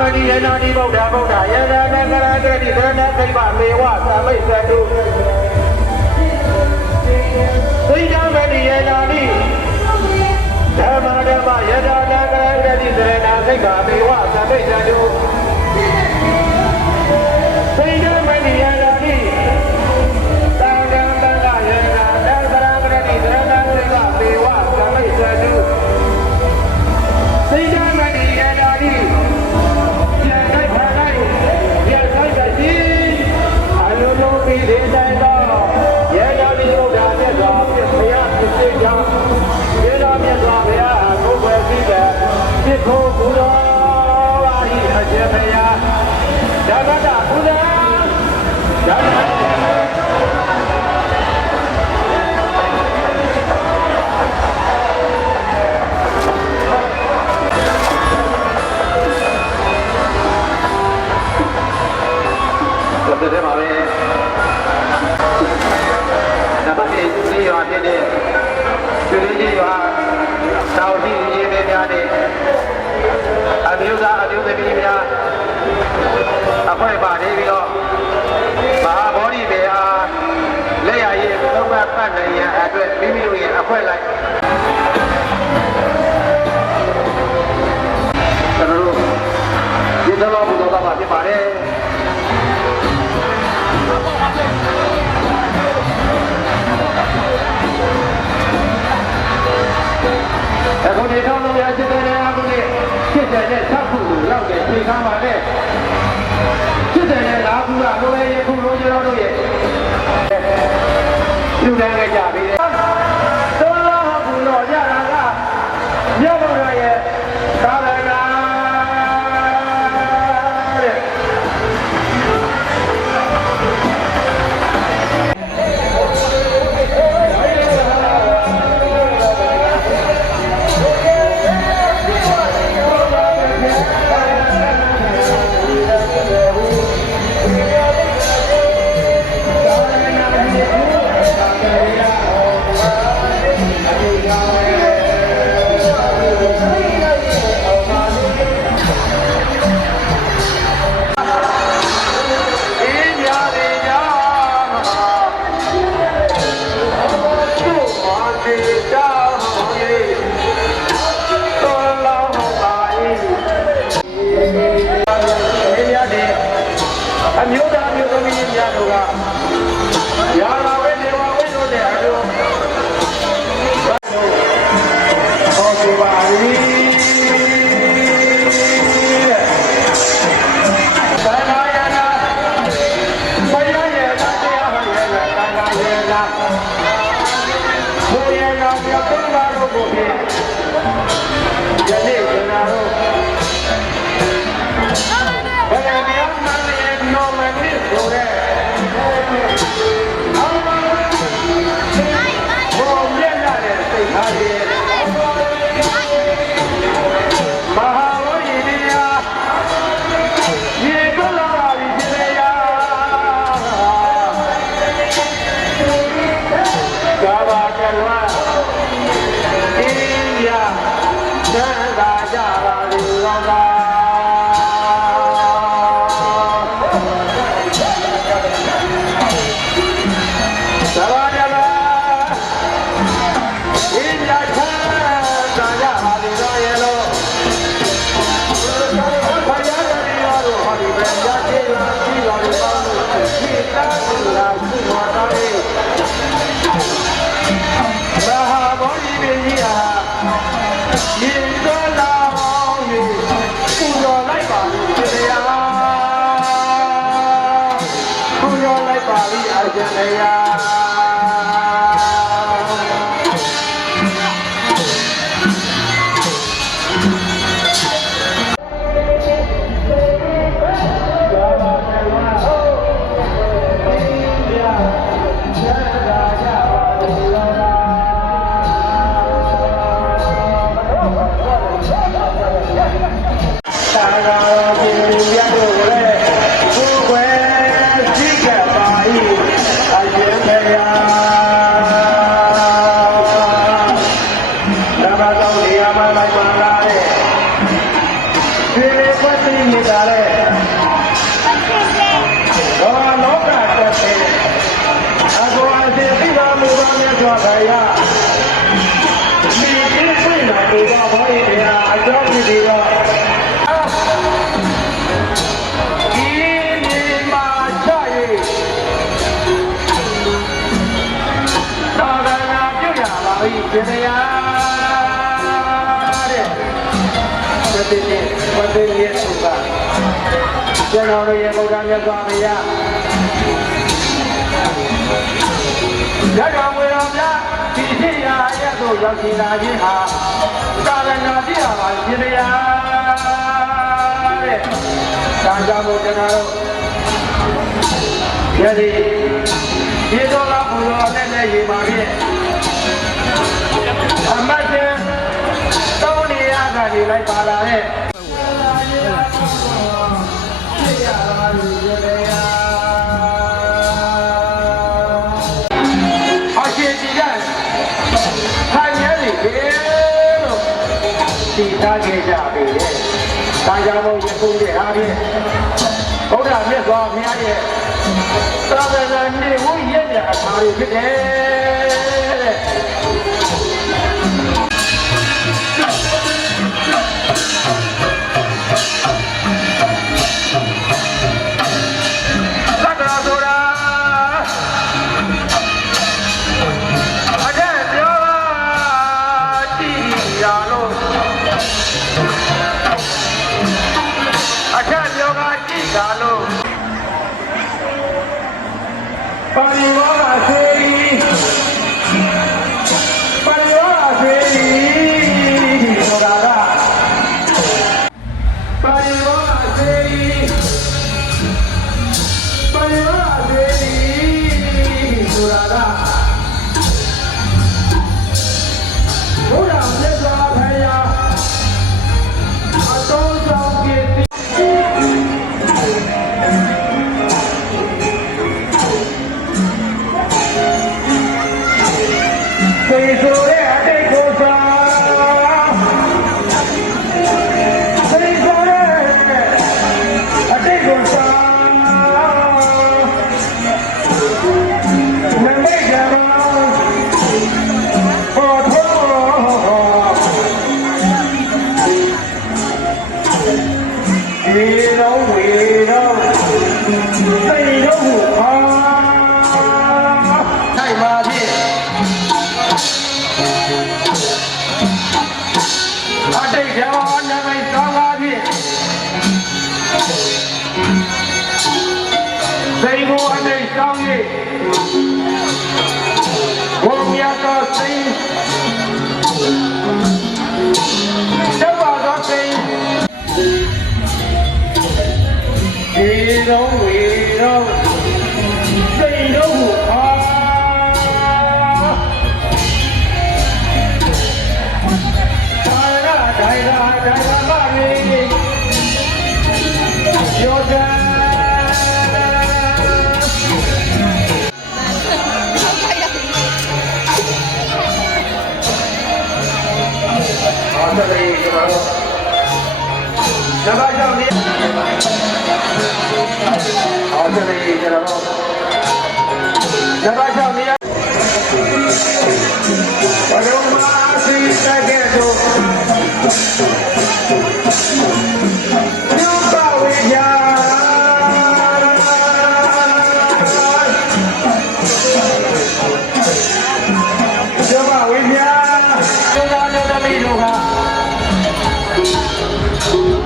မဏိယနာတိဗုဒ္ဓဗုဒ္ဓယန္တနာကရတေတိသရဏသိဗ္ဗမေဝသမိတ်သတုသိတံမဏိယနာတိဓမ္မဓမ္မယန္တနာကရတေတိသရဏသိဗ္ဗမေဝသမိတ်သတုသိတံမဏိယနာတိသံဃံသံဃယန္တနာကရတေတိသရဏသိဗ္ဗမေဝသမိတ်သတုသိတံမ ဖြစ်ဖို့ဘုရားပါ၏အကျေဖရာဓမ္မတာဘုရားဓမ္မ သူကလိုပဲခုလိုချင်တော့လို့ရဲ့လူတိုင်းကကြပြီးတယ် Yeah. Kerala, India, Kerala. ရှင်တရားတဲ့သတိနဲ့ဝတ္တရဲ့သုကကျွန်တော်တို့ရဲ့ဗုဒ္ဓမြတ်စွာဘုရားရတော်မူတော်များဒီဖြစ်ရာအရသို့ရောက်ရှိလာခြင်းဟာသာသနာပြရပါရှင်တရားတဲ့ဒါကြောင့်မို့ကျွန်တော်တို့ယနေ့ဒီတော်လာဘုရားနဲ့လည်းရေပါဖြင့်အ မတ်ရှင်တောင်းနေရတာဒီလိုက်ပါလာတဲ့အရှင်ကြည်တဲ့ခိုင်ရဲနေတယ်လို့တည်ထားခဲ့ကြပြီလေ။ဒါကြောင့်မို့ယခုရဲ့အားဖြင့်ဘုရားမြတ်စွာဘုရားရဲ့သာသနာ့နေဝရဲ့အခါတွေဖြစ်တယ်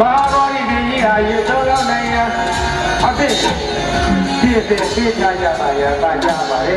မဟာဗောဓိပြည်ကြီးဟာရေသောရောက်နိုင်ရန်အဖြစ်ဖြစ်ဖြစ်ဖြစ်ကြကြပါရပါကြပါလေ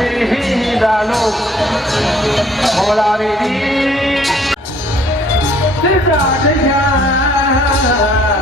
ဟိဟိဒါလို့ဟောလာပြီသေသာသိချာသေ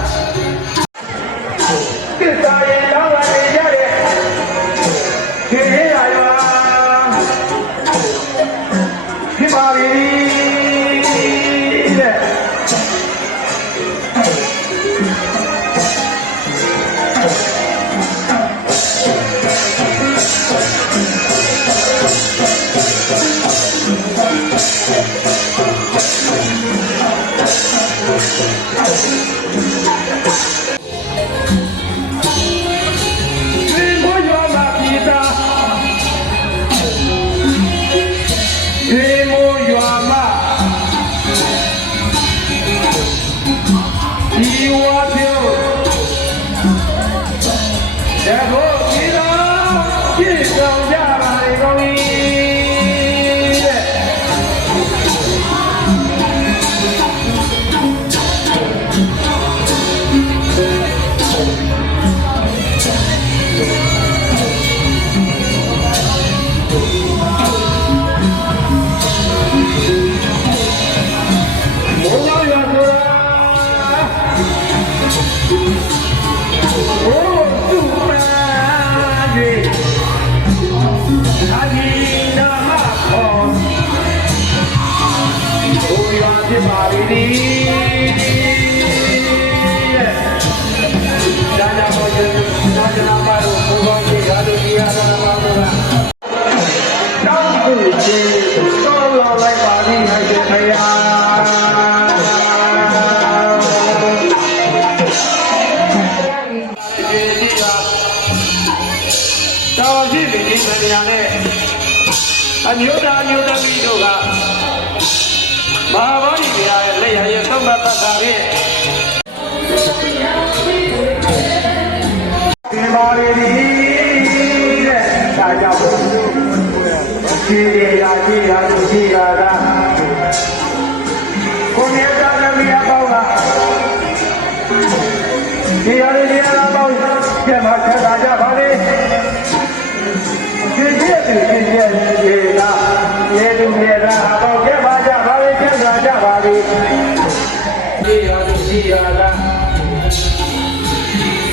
ဒီရသူကြီးရာက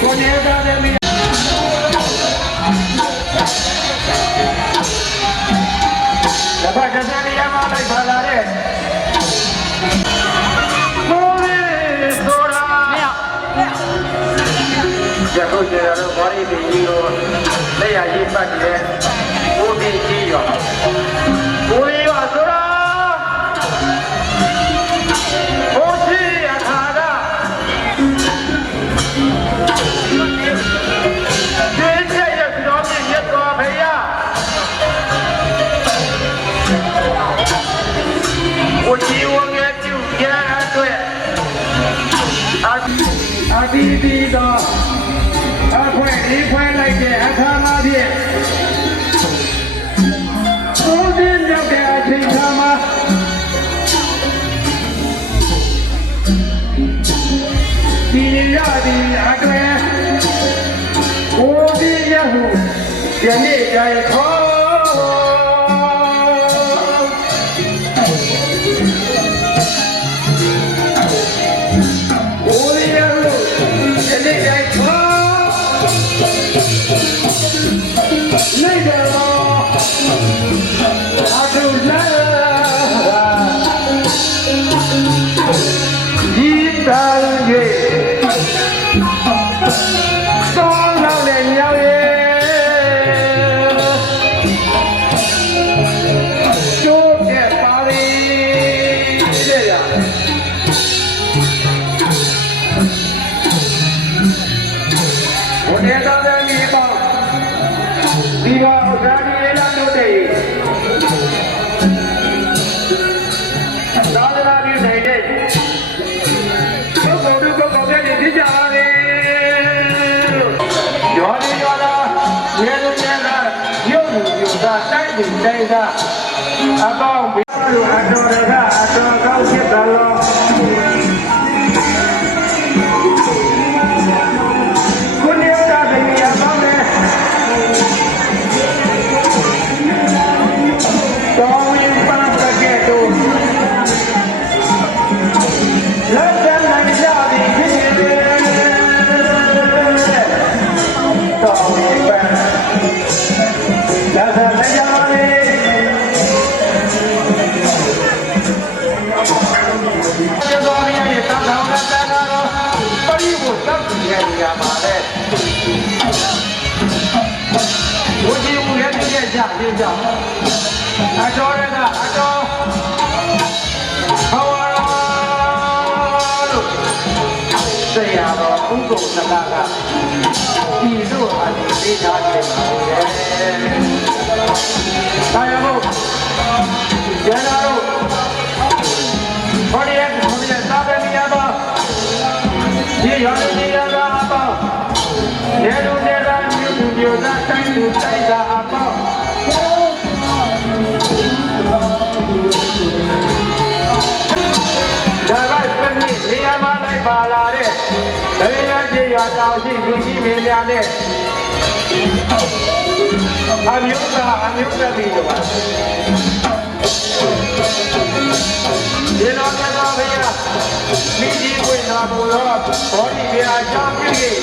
ကိုမြတ်သားသမီးတပတ်ကစားရရမလိုက်ပါလာတဲ့မိုးလေးဆိုတာရခုကျေရတော့ဘာရီဒီကြီးကိုလက်ရရေးပတ်တယ်ဘိုးဒီကြီးရောဘိုးရီ တီးတီးသောအခွင့်အခွင့်လိုက်တဲ့အခါမှာဖြင့်ဦးတင်ရောက်တဲ့အချိန်ခါမှာဒီရသည်အကလဲဦးတင်ရဟုယနေ့တိုင်းခေါ် ဘုရားတော်တဲ့မိဘဒီပါဥဒ္ဒါရီလာတို့တဲ့သာသနာ့ပြုနိုင်တဲ့ပုဂ္ဂိုလ်တို့ပုဂ္ဂိုလ်တွေသိကြပါလေရောဒီရောလာရေလူကျန်တာရုပ်လူယူတာတိုက်တူတိုက်တာအပေါင်းဘီတို့အတော်ရ ဥက္ကုသလကဒီတို့အတိသေးထားတယ်ပါလေ။ဒါရမို့ကျန်တော်တို့ဘုရားဘုရားသာပဲမြတ်တော်ဒီရောင်းနေရတာအပေါင်းရေလူနေတာမြို့သူမြို့သားတိုင်းသူတိုင်းသားအပေါင်း တော်ရှိလူကြီးမင်းများနဲ့အမျိုးသားအမျိုးသမီးတို့ပါဒီလိုကတော်ဘုရားမိကြီးဝင်လာဘုရားဘောဓိဗျာကြောင့်ပြည့်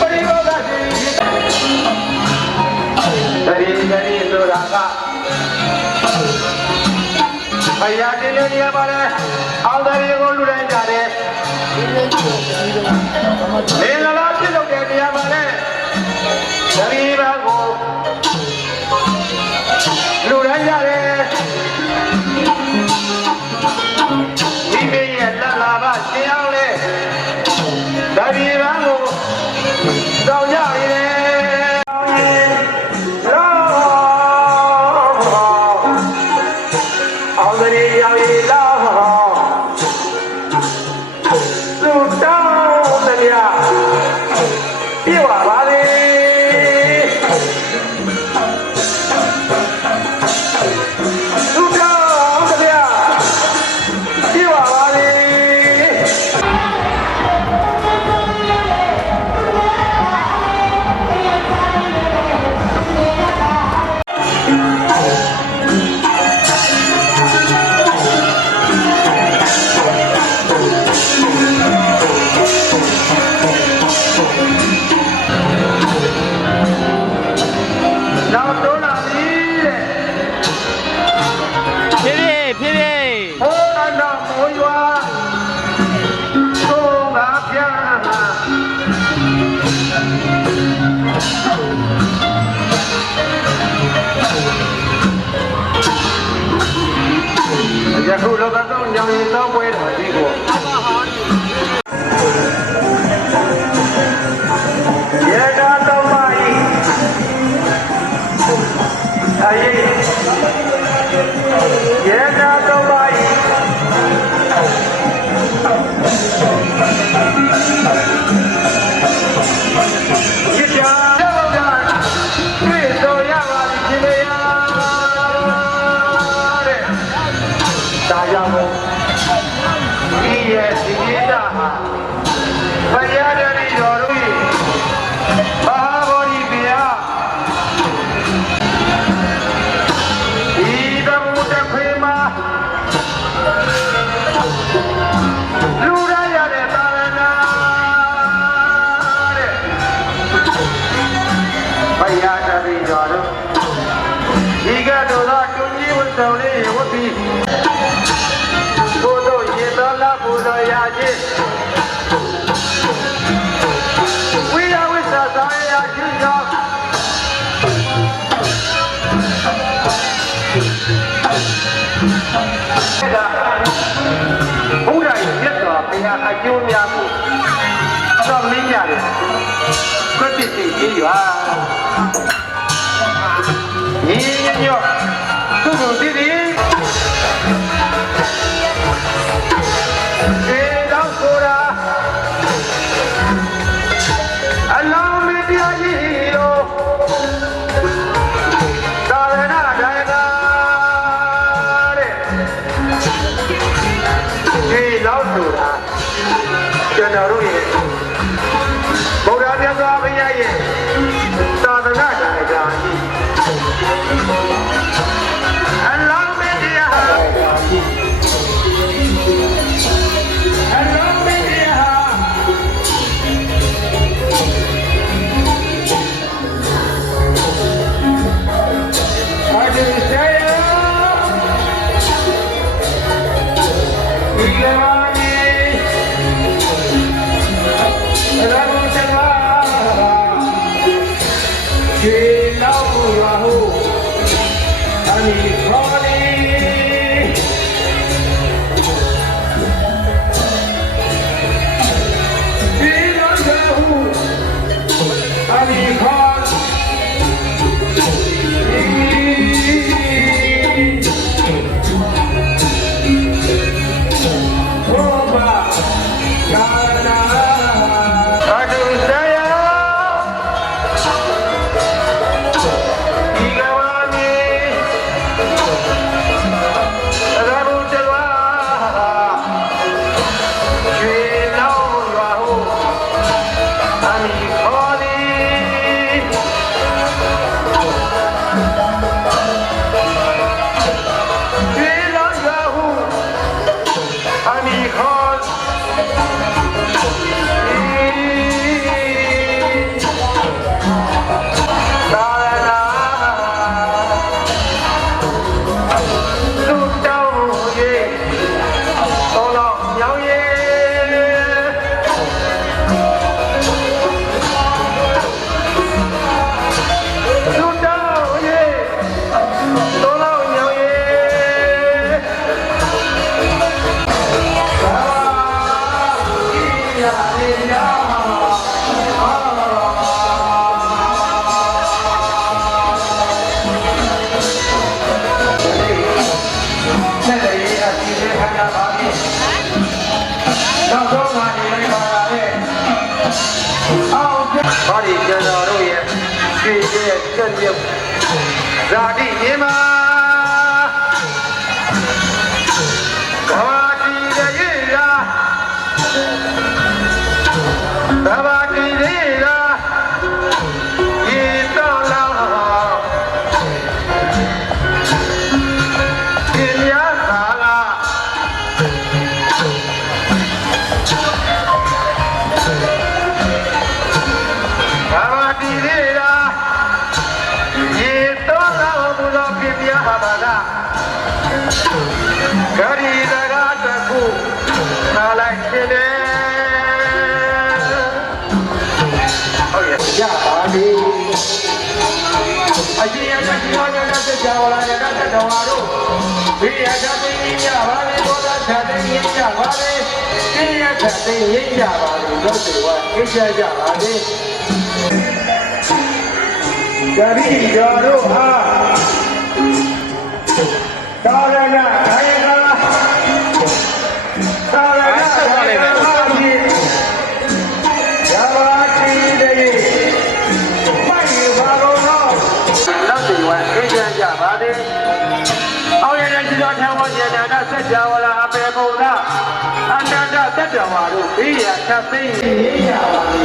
ပရိဘောဓတိတရိတရိဆိုတာကဘုရားတင်နေရပါလေအောက်တရီကိုလူတိုင်းကြတယ် မင်္ဂလာပြုလုပ်တဲ့နေရာမှာလည်းဇနီးပါကိုလူတိုင်းရတယ်ဒီမေရဲ့လက်လာပါရှင်အောင်လေဇနီးပါကိုတောင်းကြရတယ် ခုလောကဆုံးညောင်ရင်သောပွဲတော်ကြီးကို ဘုရားရဲ့မြတ်စွာဘုရားအကျိုးများကိုတော်မင်းကြတယ်ခွတ်ပစ်စီကြီးပါရင်းညော့ كان رجل Ali Khan. တတတော်ဟာတို့ဝိရဒသိဉ္ဇပါလေဘောဓသတိဉ္ဇပါလေကိယသတိဉ္ဇပါလေလို့ဆိုဝါဣစ္ဆကြပါလေဂရိတော်တို့ဟာသာရဏခိုင် တတတ္တဝါတို့ဘိယသသိငြိမ်းကြပါလေ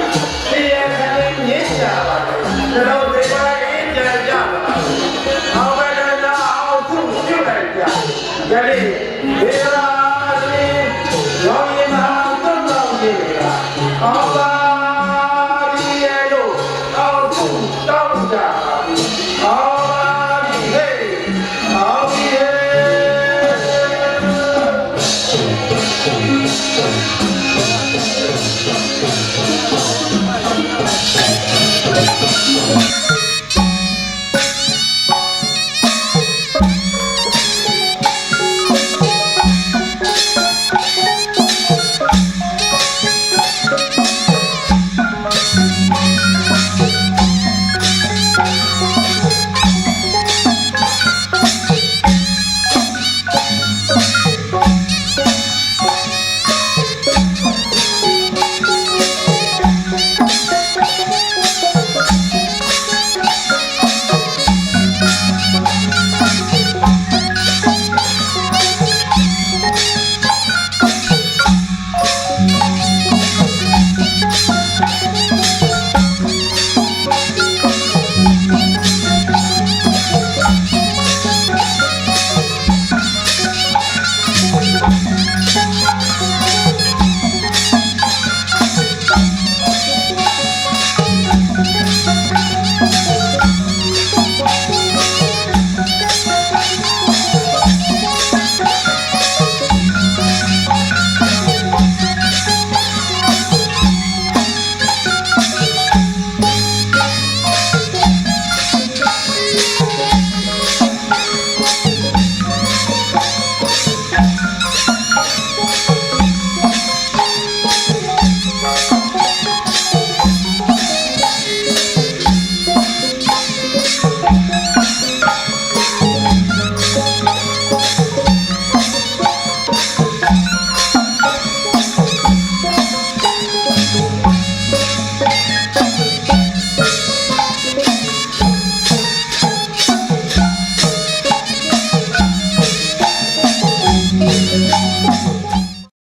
တရားကလေးငြိမ်းကြပါလေကျွန်တော်တရားအင်းကြကြပါအောင်ပဲကနာအောင်သူ့ကျွတ်လိုက်ကြယနေ့ဘေရ